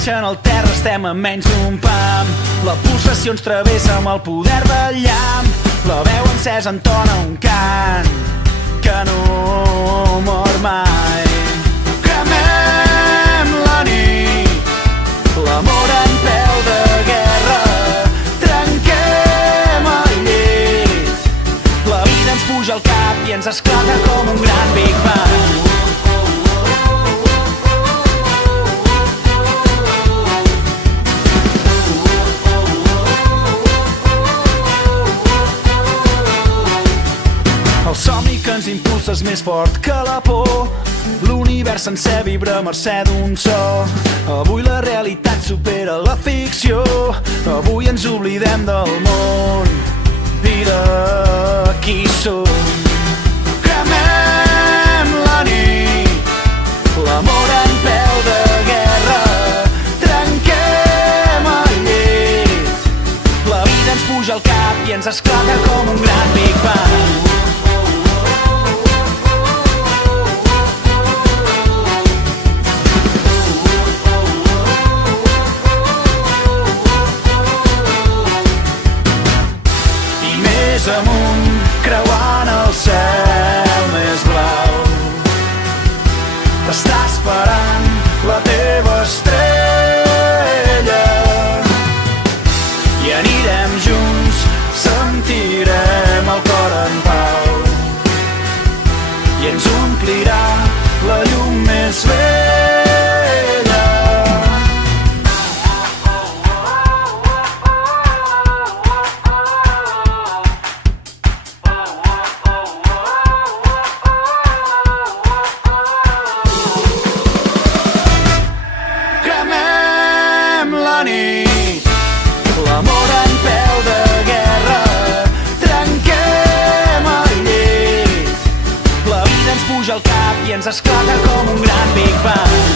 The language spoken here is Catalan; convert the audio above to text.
creixen al terra, estem a menys d'un pam. La pulsació ens travessa amb el poder del llamp. La veu encesa entona un cant que no mor mai. Cremem la nit, l'amor en peu de guerra. Trenquem el llit, la vida ens puja al cap i ens esclata com un gran Big Bang. El somni que ens impulsa és més fort que la por. L'univers sencer vibra a mercè d'un so. Avui la realitat supera la ficció. Avui ens oblidem del món i de qui som. Cremem la nit, l'amor en peu de guerra. Trenquem el llit, la vida ens puja al cap i ens esclata com un gran Big Bang. Amunt, creuant el cel més blau, t'està esperant la teva estrella i anirem junts, sentirem el cor en pau i ens omplirà la llum més vella. L'amor en peu de guerra. Trenquem el llit, la vida ens puja al cap i ens esclata com un gran Big Bang.